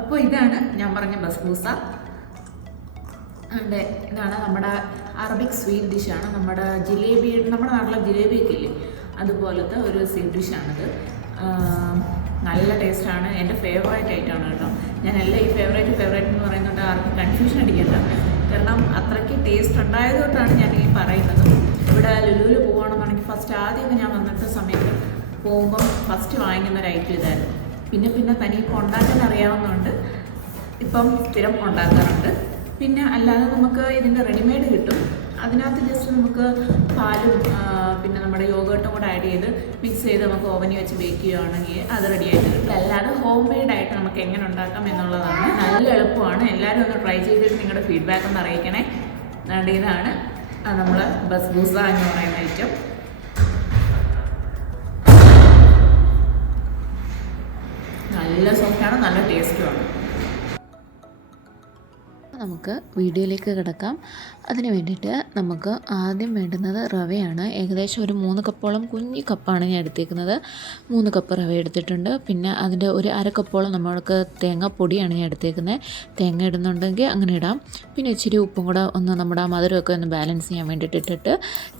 അപ്പോൾ ഇതാണ് ഞാൻ പറഞ്ഞ ബസ്ബൂസ. ഉണ്ട്. ഇതാണ് നമ്മുടെ അറബിക് സ്വീറ്റ് ഡിഷാണ്. നമ്മുടെ ജിലേബി, നമ്മുടെ നാട്ടിലെ ജിലേബിയൊക്കെ ഇല്ലേ, അതുപോലത്തെ ഒരു സ്വീറ്റ് ഡിഷാണിത്. നല്ല ടേസ്റ്റാണ്. എൻ്റെ ഫേവറേറ്റ് ആയിട്ടാണ് കേട്ടോ. ഞാനെല്ലാം ഈ ഫേവറേറ്റ് എന്ന് പറയുന്നുണ്ട്, ആർക്കും കൺഫ്യൂഷൻ അടിക്കണ്ട. കാരണം അത്രയ്ക്ക് ടേസ്റ്റ് ഉണ്ടായതുകൊണ്ടാണ് ഞാൻ ഈ പറയുന്നത്. ഇവിടെ ലുലുവിൽ പോകുകയാണെന്നുണ്ടെങ്കിൽ ആദ്യമൊക്കെ ഞാൻ വന്നിട്ട് സമയത്ത് പോകുമ്പം ഫസ്റ്റ് വാങ്ങിക്കുന്ന ഒരു ഐറ്റം ഇതായിരുന്നു. പിന്നെ തനിക്ക് ഉണ്ടാക്കാൻ അറിയാവുന്നതുകൊണ്ട് ഇപ്പം സ്ഥിരം ഉണ്ടാക്കാറുണ്ട്. പിന്നെ അല്ലാതെ നമുക്ക് ഇതിൻ്റെ റെഡിമെയ്ഡ് കിട്ടും. അതിനകത്ത് ജസ്റ്റ് നമുക്ക് പാലും പിന്നെ നമ്മുടെ യോഗട്ടും കൂടെ ആഡ് ചെയ്ത് മിക്സ് ചെയ്ത് നമുക്ക് ഓവനിൽ വെച്ച് ബേക്ക് ചെയ്യുകയാണെങ്കിൽ അത് റെഡി ആയിട്ട് കിട്ടും. അല്ലാതെ ഹോം മെയ്ഡായിട്ട് നമുക്ക് എങ്ങനെ ഉണ്ടാക്കാം എന്നുള്ളതാണ്. നല്ല എളുപ്പമാണ്. എല്ലാവരും ഒന്ന് ട്രൈ ചെയ്തിട്ട് നിങ്ങളുടെ ഫീഡ്ബാക്ക് ഒന്ന് അറിയിക്കണേ. അതുകൊണ്ട് ഇതാണ് നമ്മൾ ബസ്ബൂസ എന്ന് പറയുന്ന ഐറ്റം. നല്ല സോഫ്റ്റാണ്, നല്ല ടേസ്റ്റുമാണ്. നമുക്ക് വീഡിയോയിലേക്ക് കിടക്കാം. അതിന് വേണ്ടിയിട്ട് നമുക്ക് ആദ്യം വേണ്ടുന്നത് റവയാണ്. ഏകദേശം ഒരു 3 കപ്പോളം കുഞ്ഞി കപ്പാണ് ഞാൻ എടുത്തേക്കുന്നത്. 3 കപ്പ് റവ എടുത്തിട്ടുണ്ട്. പിന്നെ അതിൻ്റെ ഒരു അര കപ്പോളം നമ്മൾക്ക് തേങ്ങാപ്പൊടിയാണ് ഞാൻ എടുത്തേക്കുന്നത്. തേങ്ങ ഇടുന്നുണ്ടെങ്കിൽ അങ്ങനെ ഇടാം. പിന്നെ ഇച്ചിരി ഉപ്പും കൂടെ ഒന്ന് നമ്മുടെ ആ മധുരമൊക്കെ ഒന്ന് ബാലൻസ് ചെയ്യാൻ വേണ്ടിയിട്ട് ഇട്ടിട്ട്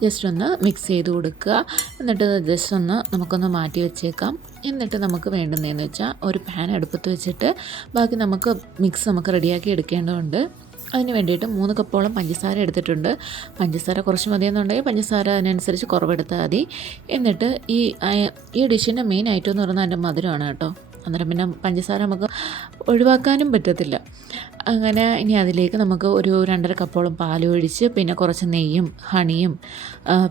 ജസ്റ്റ് ഒന്ന് മിക്സ് ചെയ്ത് കൊടുക്കുക. എന്നിട്ട് ജസ്റ്റ് ഒന്ന് നമുക്കൊന്ന് മാറ്റി വെച്ചേക്കാം. എന്നിട്ട് നമുക്ക് വേണ്ടുന്നതെന്ന് വെച്ചാൽ ഒരു പാൻ അടുപ്പത്ത് വെച്ചിട്ട് ബാക്കി നമുക്ക് മിക്സ് നമുക്ക് റെഡിയാക്കി എടുക്കേണ്ടതുണ്ട്. അതിന് വേണ്ടിയിട്ട് 3 കപ്പോളം പഞ്ചസാര എടുത്തിട്ടുണ്ട്. പഞ്ചസാര കുറച്ച് മതിയെന്നുണ്ടെങ്കിൽ പഞ്ചസാര അതിനനുസരിച്ച് കുറവെടുത്താൽ മതി. എന്നിട്ട് ഈ ഡിഷിൻ്റെ മെയിൻ ഐറ്റം എന്ന് പറയുന്നത് അതിൻ്റെ മധുരമാണ് കേട്ടോ. അന്നേരം പിന്നെ പഞ്ചസാര നമുക്ക് ഒഴിവാക്കാനും പറ്റത്തില്ല. അങ്ങനെ ഇനി അതിലേക്ക് നമുക്ക് ഒരു 2.5 കപ്പോളം പാൽ ഒഴിച്ച് പിന്നെ കുറച്ച് നെയ്യും ഹണിയും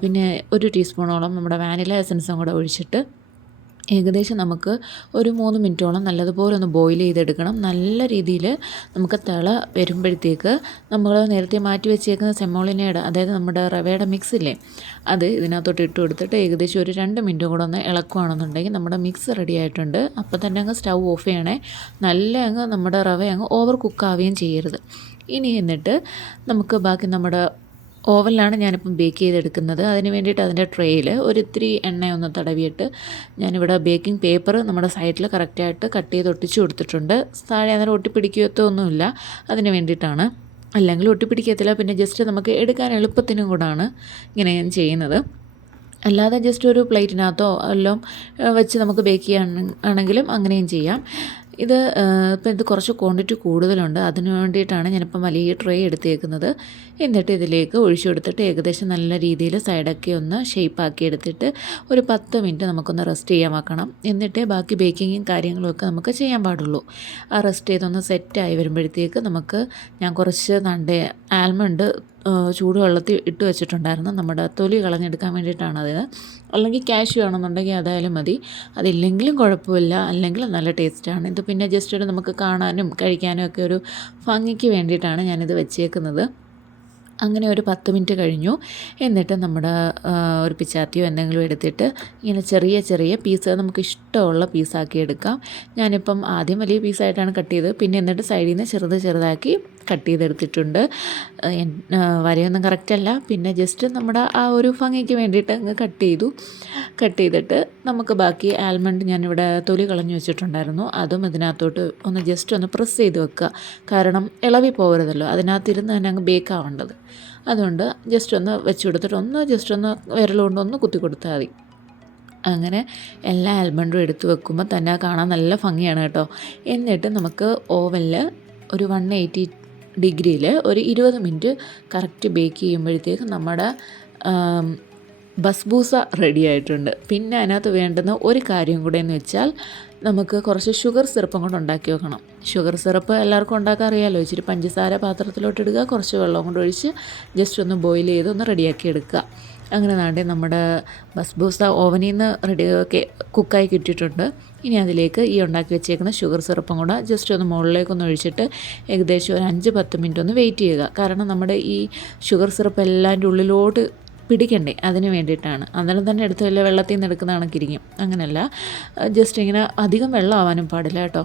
പിന്നെ 1 ടീസ്പൂണോളം നമ്മുടെ വാനില എസൻസും കൂടെ ഒഴിച്ചിട്ട് ഏകദേശം നമുക്ക് ഒരു 3 മിനിറ്റോളം നല്ലതുപോലെ ഒന്ന് ബോയിൽ ചെയ്തെടുക്കണം. നല്ല രീതിയിൽ നമുക്ക് തിള വരുമ്പോഴത്തേക്ക് നമ്മൾ നേരത്തെ മാറ്റി വെച്ചേക്കുന്ന സെമോളിനയുടെ, അതായത് നമ്മുടെ റവയുടെ മിക്സ് ഇല്ലേ, അത് ഇതിനകത്തോട്ട് ഇട്ട് കൊടുത്തിട്ട് ഏകദേശം ഒരു 2 മിനിറ്റ് കൂടെ ഒന്ന് ഇളക്കുകയാണെന്നുണ്ടെങ്കിൽ നമ്മുടെ മിക്സ് റെഡി ആയിട്ടുണ്ട്. അപ്പോൾ തന്നെ അങ്ങ് സ്റ്റൗ ഓഫ് ചെയ്യണേ. നല്ല നമ്മുടെ റവ ഓവർ കുക്കാവുകയും ചെയ്യരുത്. ഇനി എന്നിട്ട് നമുക്ക് ബാക്കി നമ്മുടെ ഓവനിലാണ് ഞാനിപ്പം ബേക്ക് ചെയ്തെടുക്കുന്നത്. അതിന് വേണ്ടിയിട്ട് അതിൻ്റെ ട്രേയിൽ ഇത്തിരി എണ്ണയൊന്ന് തടവിയിട്ട് ഞാനിവിടെ ബേക്കിംഗ് പേപ്പർ നമ്മുടെ സൈഡിൽ കറക്റ്റായിട്ട് കട്ട് ചെയ്ത് ഒട്ടിച്ച് കൊടുത്തിട്ടുണ്ട്. താഴെ അന്നേരം ഒട്ടിപ്പിടിക്കുകയൊന്നുമില്ല. അതിന് വേണ്ടിയിട്ടാണ്. അല്ലെങ്കിൽ ഒട്ടിപ്പിടിക്കത്തില്ല. പിന്നെ ജസ്റ്റ് നമുക്ക് എടുക്കാൻ എളുപ്പത്തിനും കൂടാണ് ഇങ്ങനെ ഞാൻ ചെയ്യുന്നത്. അല്ലാതെ ജസ്റ്റ് ഒരു പ്ലേറ്റിനകത്തോ എല്ലാം വെച്ച് നമുക്ക് ബേക്ക് ചെയ്യാനാണെങ്കിലും അങ്ങനെയും ചെയ്യാം. ഇപ്പം ഇത് കുറച്ച് ക്വാണ്ടിറ്റി കൂടുതലുണ്ട്. അതിന് വേണ്ടിയിട്ടാണ് ഞാനിപ്പം വലിയ ട്രേ എടുത്തേക്കുന്നത്. എന്നിട്ട് ഇതിലേക്ക് ഒഴിച്ചു കൊടുത്തിട്ട് ഏകദേശം നല്ല രീതിയിൽ സൈഡൊക്കെ ഒന്ന് ഷേപ്പാക്കി എടുത്തിട്ട് ഒരു 10 മിനിറ്റ് നമുക്കൊന്ന് റെസ്റ്റ് ചെയ്യാൻ വെക്കണം. എന്നിട്ടേ ബാക്കി ബേക്കിങ്ങും കാര്യങ്ങളുമൊക്കെ നമുക്ക് ചെയ്യാൻ പാടുള്ളൂ. ആ റെസ്റ്റ് ചെയ്തൊന്ന് സെറ്റായി വരുമ്പോഴത്തേക്ക് ഞാൻ കുറച്ച് ആൽമണ്ട് ചൂടുവെള്ളത്തിൽ ഇട്ട് വെച്ചിട്ടുണ്ടായിരുന്നു. നമ്മുടെ തൊലി കളഞ്ഞെടുക്കാൻ വേണ്ടിയിട്ടാണ് അത്. അല്ലെങ്കിൽ കാഷ്യൂ ആണെന്നുണ്ടെങ്കിൽ അതായാലും മതി. അതില്ലെങ്കിലും കുഴപ്പമില്ല. അല്ലെങ്കിൽ നല്ല ടേസ്റ്റാണ്. ഇത് പിന്നെ ജസ്റ്റ് നമുക്ക് കാണാനും കഴിക്കാനും ഒക്കെ ഒരു ഭംഗിക്ക് വേണ്ടിയിട്ടാണ് ഞാനിത് വെച്ചേക്കുന്നത്. അങ്ങനെ ഒരു 10 മിനിറ്റ് കഴിഞ്ഞു. എന്നിട്ട് നമ്മുടെ ഒരു പിച്ചാത്തിയോ എന്തെങ്കിലും എടുത്തിട്ട് ഇങ്ങനെ ചെറിയ പീസുകൾ നമുക്ക് ഇഷ്ടമുള്ള പീസാക്കി എടുക്കാം. ഞാനിപ്പം ആദ്യം വലിയ പീസായിട്ടാണ് കട്ട് ചെയ്തത്. പിന്നെ എന്നിട്ട് സൈഡിൽ നിന്ന് ചെറുതാക്കി കട്ട് ചെയ്തെടുത്തിട്ടുണ്ട്. വരയൊന്നും കറക്റ്റല്ല. പിന്നെ ജസ്റ്റ് നമ്മുടെ ആ ഒരു ഭംഗിക്ക് വേണ്ടിയിട്ട് അങ്ങ് കട്ട് ചെയ്തിട്ട് നമുക്ക് ബാക്കി ആൽമണ്ട് ഞാനിവിടെ തൊലി കളഞ്ഞു വെച്ചിട്ടുണ്ടായിരുന്നു. അതും ഇതിനകത്തോട്ട് ജസ്റ്റ് ഒന്ന് പ്രസ് ചെയ്ത് വെക്കുക. കാരണം ഇളവി പോകരുതല്ലോ, അതിനകത്തിരുന്ന് തന്നെ അങ്ങ് ബേക്ക് ആവേണ്ടത്. അതുകൊണ്ട് ജസ്റ്റ് ഒന്ന് വെച്ച് കൊടുത്തിട്ട് ജസ്റ്റ് ഒന്ന് വിരലുകൊണ്ട് ഒന്ന് കുത്തി കൊടുത്താൽ മതി. അങ്ങനെ എല്ലാ ആൽമണ്ടും എടുത്ത് വെക്കുമ്പോൾ തന്നെ കാണാൻ നല്ല ഭംഗിയാണ് കേട്ടോ. എന്നിട്ട് നമുക്ക് ഓവനിൽ ഒരു 180 ഡിഗ്രിയിൽ ഒരു 20 മിനിറ്റ് കറക്റ്റ് ബേക്ക് ചെയ്യുമ്പോഴത്തേക്ക് നമ്മുടെ ബസ്ബൂസ റെഡി ആയിട്ടുണ്ട്. പിന്നെ അതിനകത്ത് വേണ്ടുന്ന ഒരു കാര്യം കൂടെ എന്ന് വെച്ചാൽ നമുക്ക് കുറച്ച് ഷുഗർ സിറപ്പും കൂടെ ഉണ്ടാക്കി വെക്കണം. ഷുഗർ സിറപ്പ് എല്ലാവർക്കും ഉണ്ടാക്കാൻ അറിയാമല്ലോ. ഇച്ചിരി പഞ്ചസാര പാത്രത്തിലോട്ട് ഇടുക, കുറച്ച് വെള്ളം കൊണ്ട് ഒഴിച്ച് ജസ്റ്റ് ഒന്ന് ബോയിൽ ചെയ്ത് ഒന്ന് റെഡിയാക്കി എടുക്കുക. അങ്ങനെ നമ്മുടെ ബസ്ബൂസ ഓവനിൽ നിന്ന് കുക്കായി കിട്ടിയിട്ടുണ്ട്. ഇനി അതിലേക്ക് ഈ ഉണ്ടാക്കി വെച്ചേക്കുന്ന ഷുഗർ സിറപ്പും കൂടെ ജസ്റ്റ് ഒന്ന് മുകളിലേക്കൊന്ന് ഒഴിച്ചിട്ട് ഏകദേശം ഒരു 5-10 മിനിറ്റ് ഒന്ന് വെയിറ്റ് ചെയ്യുക. കാരണം നമ്മുടെ ഈ ഷുഗർ സിറപ്പ് എല്ലാൻ്റെ ഉള്ളിലോട്ട് പിടിക്കണ്ടേ, അതിന് വേണ്ടിയിട്ടാണ്. അന്നേരം തന്നെ എടുത്ത് വല്ല വെള്ളത്തിൽ നിന്ന് എടുക്കുന്ന കണക്കിരിക്കും. അങ്ങനെയല്ല, ജസ്റ്റ് ഇങ്ങനെ അധികം വെള്ളം ആവാനും പാടില്ല കേട്ടോ.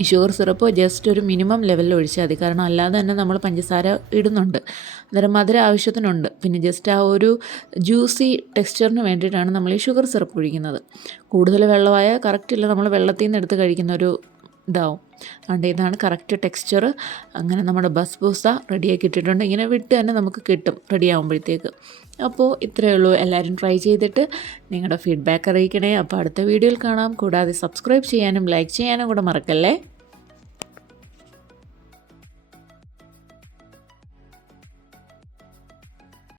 ഈ ഷുഗർ സിറപ്പ് ജസ്റ്റ് ഒരു മിനിമം ലെവലിൽ ഒഴിച്ചാൽ മതി. കാരണം അല്ലാതെ തന്നെ നമ്മൾ പഞ്ചസാര ഇടുന്നുണ്ട്. അന്നേരം മധുരം ആവശ്യത്തിനുണ്ട്. പിന്നെ ജസ്റ്റ് ആ ഒരു ജ്യൂസി ടെക്സ്ചറിന് വേണ്ടിയിട്ടാണ് നമ്മൾ ഈ ഷുഗർ സിറപ്പ് ഒഴിക്കുന്നത്. കൂടുതൽ വെള്ളമായ കറക്റ്റില്ല, നമ്മൾ വെള്ളത്തിൽ നിന്ന് എടുത്ത് കഴിക്കുന്ന ഒരു ഇതാവും. അതുകൊണ്ട് ഇതാണ് കറക്റ്റ് ടെക്സ്ചർ. അങ്ങനെ നമ്മുടെ ബസ്ബൂസ റെഡിയാക്കി ഇട്ടിട്ടുണ്ട്. ഇങ്ങനെ വിട്ട് തന്നെ നമുക്ക് കിട്ടും റെഡി ആകുമ്പോഴത്തേക്ക്. അപ്പോൾ ഇത്രയേ ഉള്ളൂ. എല്ലാവരും ട്രൈ ചെയ്തിട്ട് നിങ്ങളുടെ ഫീഡ്ബാക്ക് അറിയിക്കണേ. അപ്പോൾ അടുത്ത വീഡിയോയിൽ കാണാം. കൂടാതെ സബ്സ്ക്രൈബ് ചെയ്യാനും ലൈക്ക് ചെയ്യാനും കൂടെ മറക്കല്ലേ.